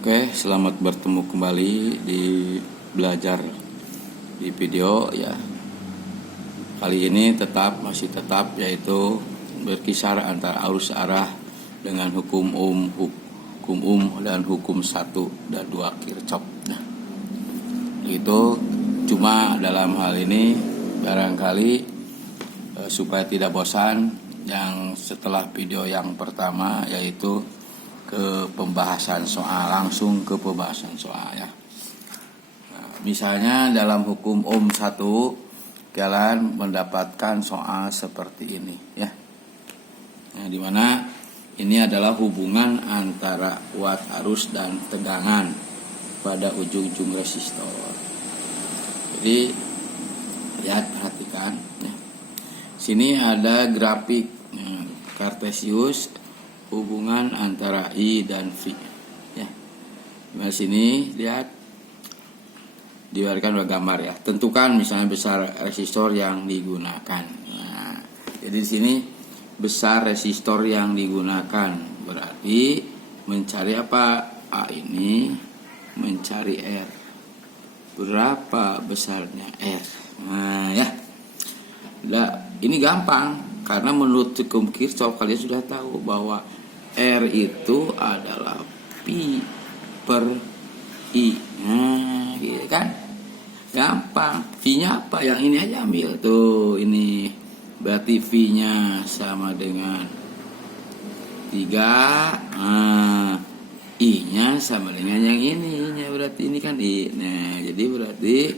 Oke, selamat bertemu kembali di belajar di video ya. Kali ini masih tetap yaitu berkisar antara arus arah dengan hukum dan hukum 1 dan 2 Kirchhoff. Nah, itu cuma dalam hal ini barangkali supaya tidak bosan yang setelah video yang pertama yaitu langsung ke pembahasan soal ya. Nah, misalnya dalam hukum Ohm 1 kalian mendapatkan soal seperti ini ya. Nah, dimana ini adalah hubungan antara kuat arus dan tegangan pada ujung-ujung resistor. Jadi lihat, perhatikan ya. Sini ada grafik kartesius hubungan antara I dan V ya. Di sini lihat diberikan gambar ya. Tentukan misalnya besar resistor yang digunakan. Nah, jadi di sini besar resistor yang digunakan berarti mencari apa? A ini mencari R. Berapa besarnya R? Nah, ya. Nah, ini gampang karena menurut hukum Kirchhoff kalian sudah tahu bahwa R itu adalah Pi per I. Nah, gitu kan? Gampang. V-nya apa? Yang ini aja ambil. Tuh, ini. Berarti V-nya sama dengan 3. Nah, I-nya sama dengan yang ini. Berarti ini kan I. Nah, jadi berarti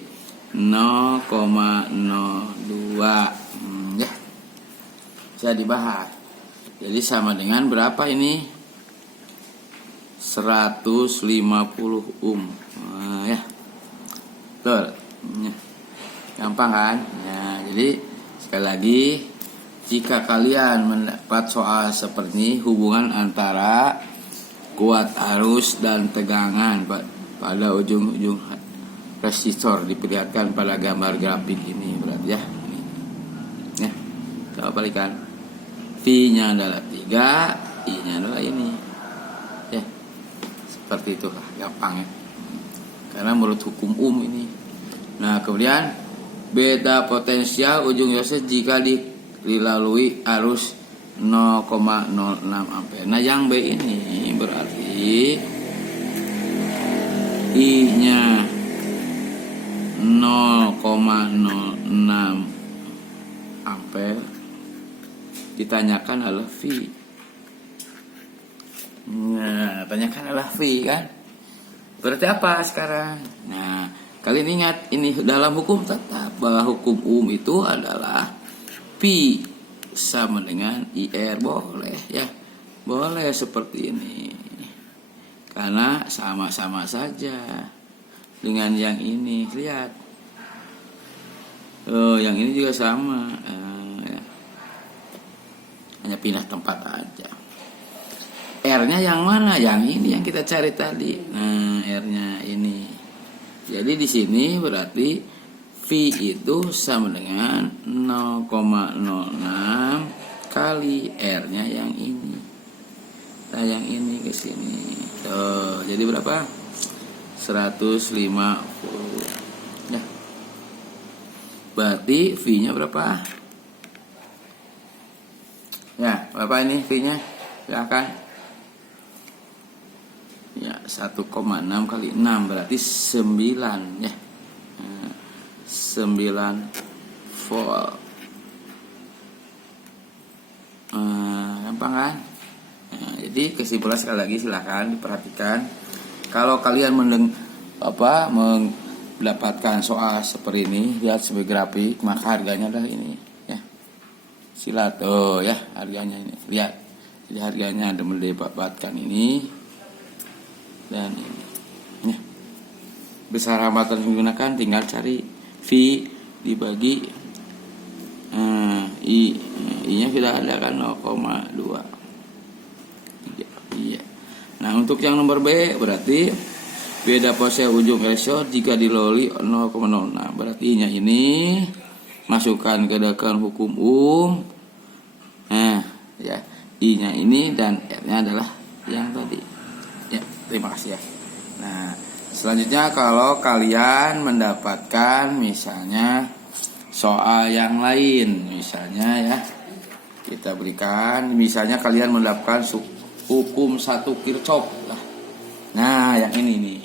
0,02. Ya. Bisa dibahas. Jadi sama dengan berapa ini? 150 ohm. Nah, ya. Betul. Ya. Gampang kan? Ya, jadi sekali lagi jika kalian mendapat soal seperti ini, hubungan antara kuat arus dan tegangan pada ujung-ujung resistor diperlihatkan pada gambar grafik ini berarti ya. Ini. Ya. Coba balikan. V-nya adalah 3, I-nya adalah ini. Ya. Seperti itu lah, gampang ya. Karena menurut hukum Ohm ini. Nah, kemudian beda potensial ujung resistor jika dilalui arus 0,06 ampere. Nah, yang B ini berarti I-nya 0,06 ampere ditanyakan adalah V. Nah, tanyakan adalah V kan. Berarti apa sekarang? Nah, kalian ingat ini dalam hukum tetap bahwa hukum Ohm itu adalah P sama dengan IR. Boleh ya. Boleh seperti ini. Karena sama-sama saja dengan yang ini. Lihat. Oh, yang ini juga sama. Hanya pindah tempat aja. R-nya yang mana? Yang ini yang kita cari tadi. Nah, R-nya ini. Jadi di sini berarti V itu sama dengan 0,06 kali R-nya yang ini. Nah, yang ini ke sini. Tuh, jadi berapa? 150. Ya. Berarti V-nya berapa? Ya, berapa ini V-nya? Silakan. Ya, 1,6 kali 6 berarti 9 ya. 9 volt. Gampang kan? Nah, jadi kesimpulan sekali lagi silakan diperhatikan. Kalau kalian mendapatkan soal seperti ini, lihat sebagai grafik, maka harganya adalah ini. Silat, oh ya harganya ini, lihat. Jadi harganya ada mendapatkan ini dan ini. Ya. Besar hambatan menggunakan tinggal cari V dibagi I-nya sudah ada kan 0,2. Iya. Nah, untuk yang nomor B berarti beda posisi ujung resistor jika dilalui 0,06. Berarti I-nya ini masukkan ke dalam hukum Ohm. Nah, ya, I-nya ini dan R-nya adalah yang tadi. Ya, terima kasih ya. Nah, selanjutnya kalau kalian mendapatkan misalnya soal yang lain, misalnya ya, kita berikan misalnya kalian mendapatkan hukum 1 Kirchhoff. Nah, yang ini nih.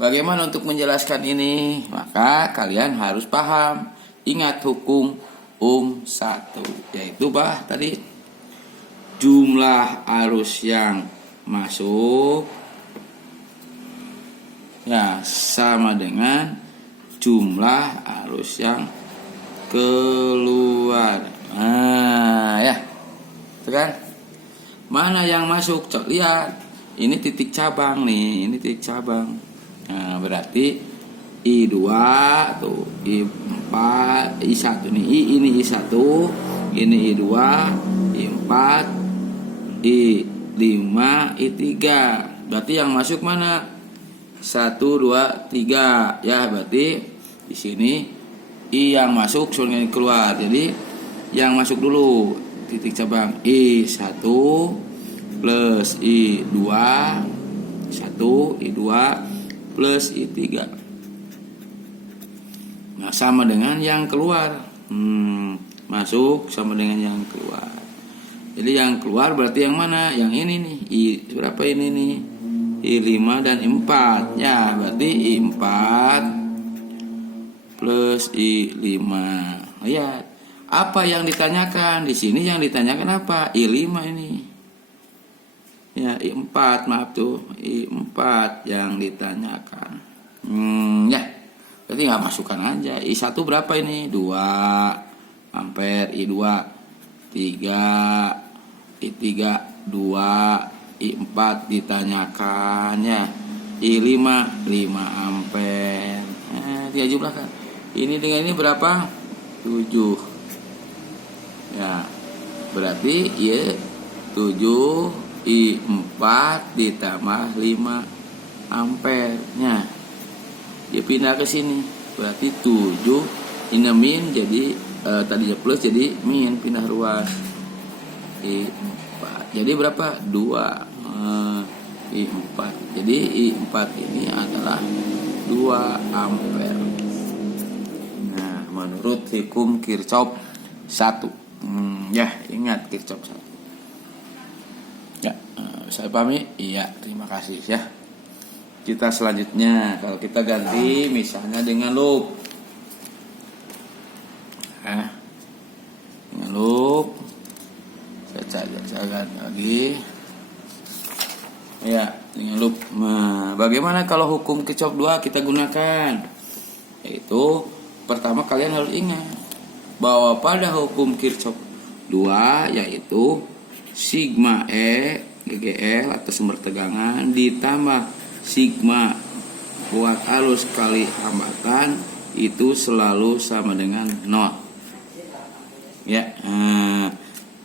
Bagaimana untuk menjelaskan ini? Maka kalian harus paham. Ingat hukum 1, yaitu tadi jumlah arus yang masuk ya sama dengan jumlah arus yang keluar. Nah, ya. Itu kan? Mana yang masuk? Cok, lihat. Ini titik cabang nih, ini titik cabang. Nah, berarti I2 tuh, I4, I1 nih. Ini I1, ini I2, I4, I5, I3. Berarti yang masuk mana? 1, 2, 3 ya, berarti di sini I yang masuk soalnya keluar. Jadi yang masuk dulu titik cabang I1 plus I2, 1 I2 plus I3. Nah, sama dengan yang keluar. Masuk sama dengan yang keluar. Jadi yang keluar berarti yang mana? Yang ini nih. I berapa ini nih? I5 dan I4 ya, berarti I4 plus I5. Lihat, apa yang ditanyakan di sini? Yang ditanyakan apa? I5 ini. Ya, I4, maaf tuh, I4 yang ditanyakan. Ya. Berarti nggak masukkan aja. I1 berapa ini? 2 ampere, I2 3, I3 2, I4 ditanyakan ya, I5 5 ampere. Dia jumlahkan. Ini dengan ini berapa? 7. Ya. Berarti ya 7 I4 ditambah 5 ampere. Nah, dia pindah ke sini. Berarti 7 ini min jadi tadinya plus jadi min, pindah ruas. I4. Jadi berapa? 2 I4. Jadi I4 ini adalah 2 ampere. Nah, menurut hukum Kirchhoff 1. Ya, ingat Kirchhoff 1. Ya, saya pahami? Iya, terima kasih ya. Kita selanjutnya kalau kita ganti misalnya dengan loop. Dengan loop. Saya ganti lagi. Ya, dengan loop. Nah, bagaimana kalau hukum Kirchhoff 2 kita gunakan? Yaitu pertama kalian harus ingat bahwa pada hukum Kirchhoff 2 yaitu sigma E GGL atau sumber tegangan ditambah sigma kuat arus kali hambatan itu selalu sama dengan 0. Ya,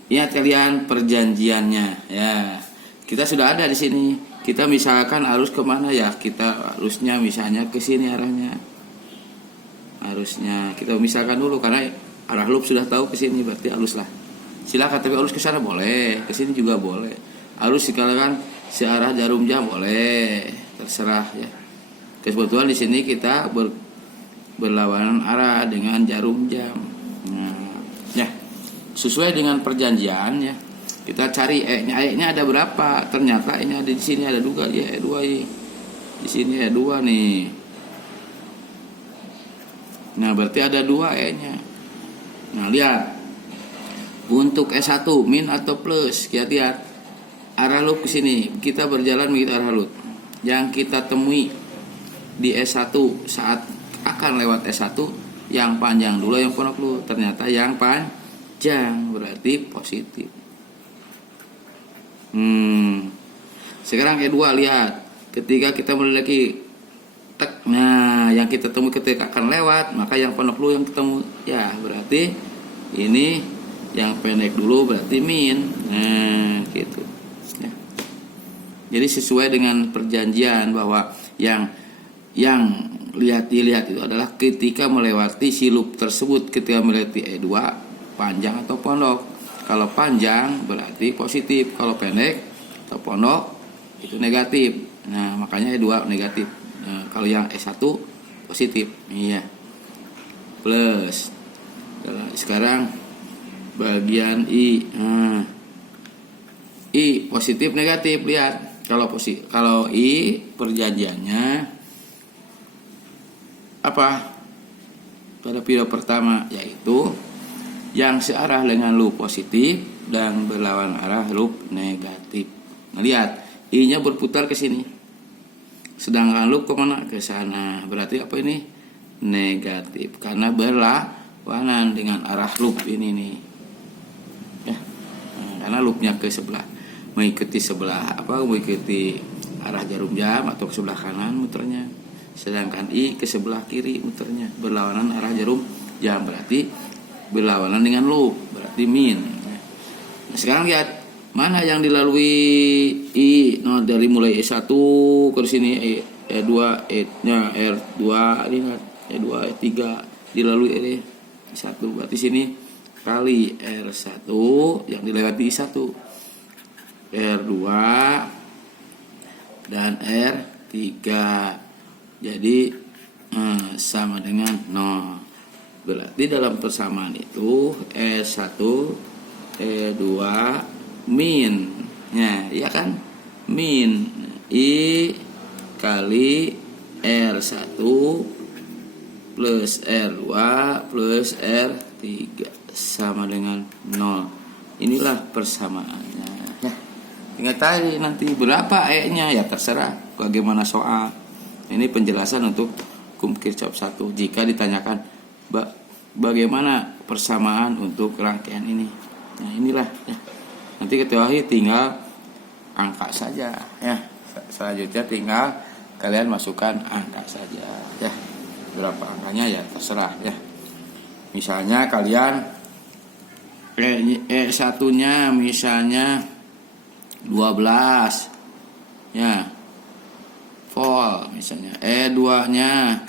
ingat kalian perjanjiannya ya. Kita sudah ada di sini. Kita misalkan arus kemana ya? Kita arusnya misalnya ke sini arahnya. Arusnya kita misalkan dulu karena arah loop sudah tahu ke sini berarti arus lah. Silakan, tapi arus ke sana boleh, ke sini juga boleh. Arus silakan searah jarum jam boleh, terserah ya. Kebetulan di sini kita berlawanan arah dengan jarum jam. Nah, ya. Sesuai dengan perjanjian ya. Kita cari E-nya ada berapa? Ternyata E-nya ada di sini ada 2 ya, E2 ya. Di sini E2 nih. Nah, berarti ada 2 E-nya. Nah, lihat. Untuk S1 min atau plus, kita lihat arah loop ke sini. Kita berjalan mengikuti arah loop. Yang kita temui di S1 saat akan lewat S1 yang panjang dulu yang pondok dulu. Ternyata yang panjang berarti positif. Sekarang E2 lihat. Ketika kita memiliki nah yang kita temui ketika akan lewat, maka yang pondok dulu yang ketemu ya, berarti ini yang pendek dulu berarti min. Nah, gitu. Ya. Jadi sesuai dengan perjanjian bahwa yang dilihat itu adalah ketika melewati si loop tersebut, ketika melewati E2 panjang atau pondok. Kalau panjang berarti positif, kalau pendek atau pondok itu negatif. Nah, makanya E2 negatif. Nah, kalau yang E1 positif. Iya. Plus. Sekarang bagian I. Nah, I positif negatif, lihat. Kalau I perjanjiannya apa? Pada periode pertama, yaitu yang searah dengan loop positif dan berlawan arah loop negatif. Nah, lihat, I-nya berputar ke sini. Sedangkan loop kemana? Ke sana. Berarti apa ini? Negatif. Karena berlawanan dengan arah loop ini nih. Ya. Nah, karena loopnya ke sebelah, mengikuti arah jarum jam atau ke sebelah kanan muternya. Sedangkan I ke sebelah kiri muternya, berlawanan arah jarum jam, berarti berlawanan dengan loop, berarti min. Nah, sekarang lihat mana yang dilalui I. Nah, dari mulai E1 ke sini E2, E-nya R2, lihat E2, E3 dilalui E1, berarti sini kali R1 yang dilewati I1, R2 dan R3. Jadi sama dengan 0. Berarti dalam persamaan itu E1 E2 min. Ya, iya kan? Min I kali R1 plus R2 plus R3 sama dengan 0. Inilah persamaannya. Ya, tinggal cari nanti berapa E-nya, ya terserah bagaimana soal. Ini penjelasan untuk hukum Kirchhoff 1 jika ditanyakan bagaimana persamaan untuk rangkaian ini. Nah, inilah ya. Nanti ketahui tinggal angka saja ya. Selanjutnya tinggal kalian masukkan angka saja ya. Berapa angkanya ya terserah ya. Misalnya kalian E1-nya misalnya 12 ya, volt misalnya. E2-nya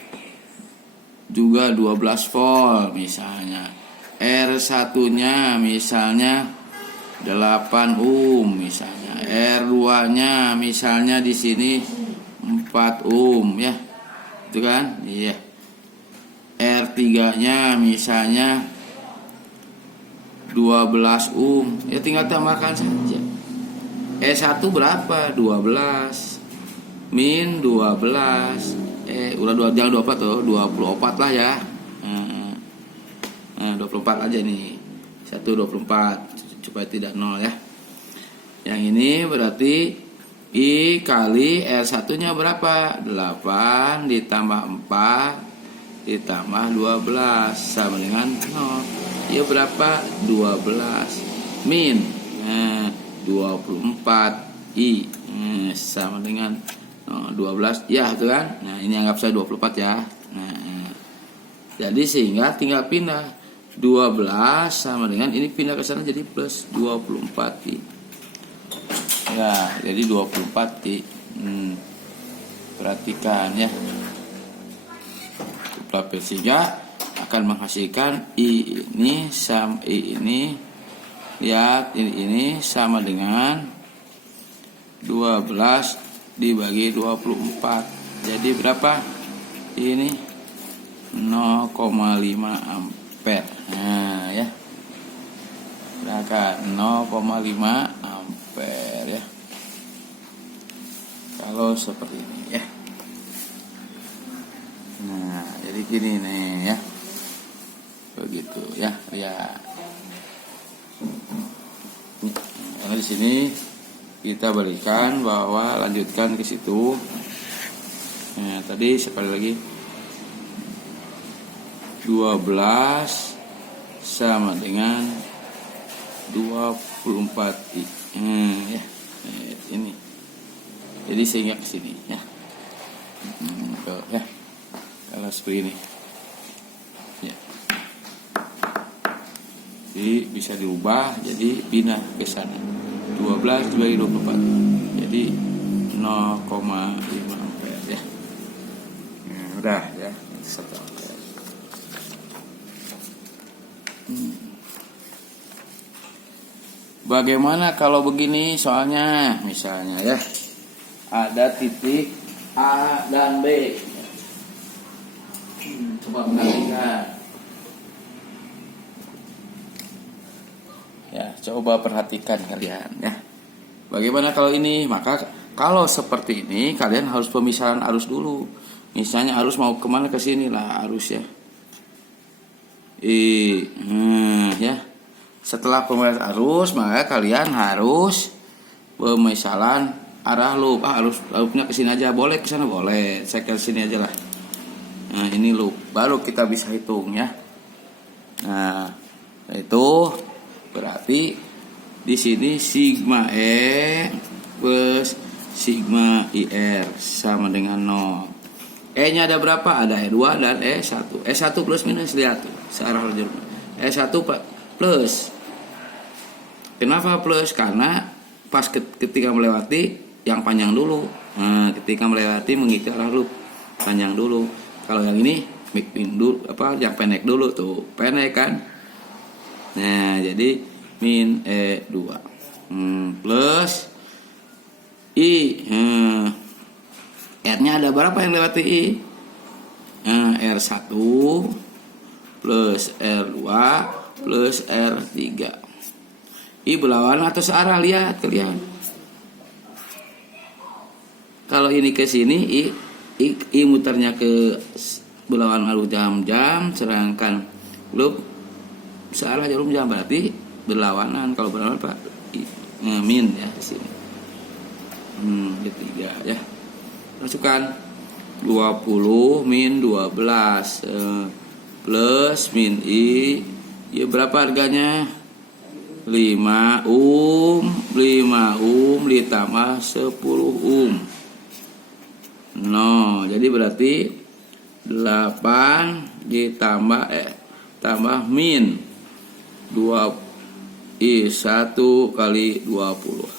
juga 12 volt misalnya. R1-nya misalnya 8 ohm misalnya. R2-nya misalnya di sini 4 ohm ya. Itu kan? Iya. R3-nya misalnya 12 ohm. Ya tinggal tambahkan saja. E1 berapa? 12 min 12. Udah jangan 24 tuh, 24 lah ya. Nah, 24 aja nih. 124 supaya tidak 0 ya. Yang ini berarti I kali R1-nya berapa? 8 ditambah 4 ditambah 12 sama dengan 0. Ya berapa? 12 min 24 I sama dengan 12 ya, itu kan. Nah, ini anggap saya 24 ya. Nah, jadi sehingga tinggal pindah 12 sama dengan ini pindah ke sana jadi plus 24 I. Ya, jadi 24 I. Perhatikan ya. Pelapis sehingga akan menghasilkan I ini sama I ini. Lihat ini sama dengan 12 dibagi 24. Jadi berapa? Ini 0,5 ampere. Nah, ya. Berapa? 0,5 ampere ya. Kalau seperti ini ya. Nah, jadi gini nih ya. Begitu ya. Ya. Karena di sini kita berikan bahwa lanjutkan ke situ. Nah, tadi sekali lagi 12 sama dengan 24 I. Ya. Ini. Jadi sehingga ke sini ya. Ya. Kalau seperti ini. Ya. Jadi bisa diubah jadi pindah ke sana. 12 dibagi 24 jadi 0,5 ampere ya. Udah ya, satu ampere. Bagaimana kalau begini soalnya misalnya ya. ada titik A dan B. Coba perhatikan. Ya, coba perhatikan kalian ya. Bagaimana kalau ini? Maka kalau seperti ini kalian harus pemisahan arus dulu. Misalnya arus mau kemana, ke sini lah arus ya. Ya. Setelah pemisahan arus, maka kalian harus pemisahan arah loop. Loopnya ke sini aja, boleh ke sana boleh. Saya ke sini aja lah. Nah, ini loop. Baru kita bisa hitung ya. Nah, itu berarti di sini sigma E plus sigma IR sama dengan 0. E-nya ada berapa? Ada E2 dan E1. E1 plus minus, lihat tuh, searah lajur. E1 plus. Kenapa plus? Karena pas ketika melewati yang panjang dulu. Nah, ketika melewati mengikuti arah loop panjang dulu. Kalau yang ini yang pendek dulu tuh, pendek kan. Nah, jadi min E2 plus I. R-nya ada berapa yang lewati I? R1 plus R2 plus R3. I berlawanan atau searah, lihat kalian. Kalau ini ke sini, I muternya ke berlawanan arus jam, sedangkan loop searah jarum jam, berarti berlawanan. Kalau berlawanan Pak min ya di sini. Ketiga ya. Masukkan 20 min 12 plus min I. Ya berapa harganya? 5 ohm ditambah 10 ohm. No, jadi berarti 8 tambah min 2 I1 kali 20.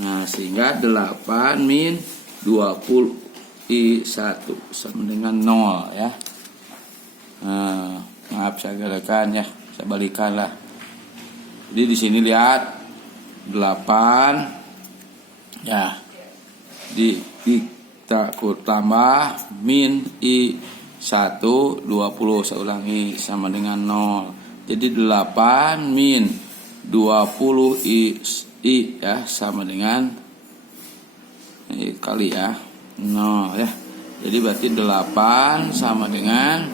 Nah, sehingga 8 min 20 I1 sama dengan 0 ya. Nah, maaf saya gerakan ya, saya balikan lah. Jadi di sini lihat 8 ya. Kita tambah min I1 20, saya ulangi, sama dengan 0. Jadi 8 min 20 I ya sama dengan kali ya 0 ya. Jadi berarti 8 sama dengan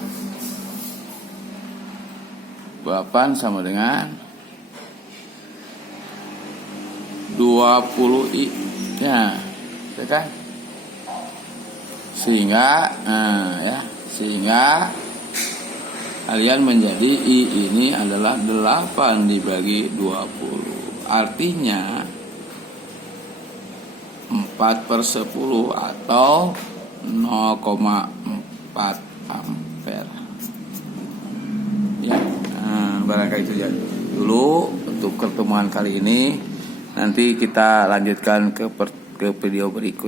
20 I ya, kan? Sehingga kalian menjadi I ini adalah 8 dibagi 20. Artinya 4/10 atau 0,4 ampere. Ya, barangkali itu ya dulu untuk pertemuan kali ini. Nanti kita lanjutkan ke video berikut.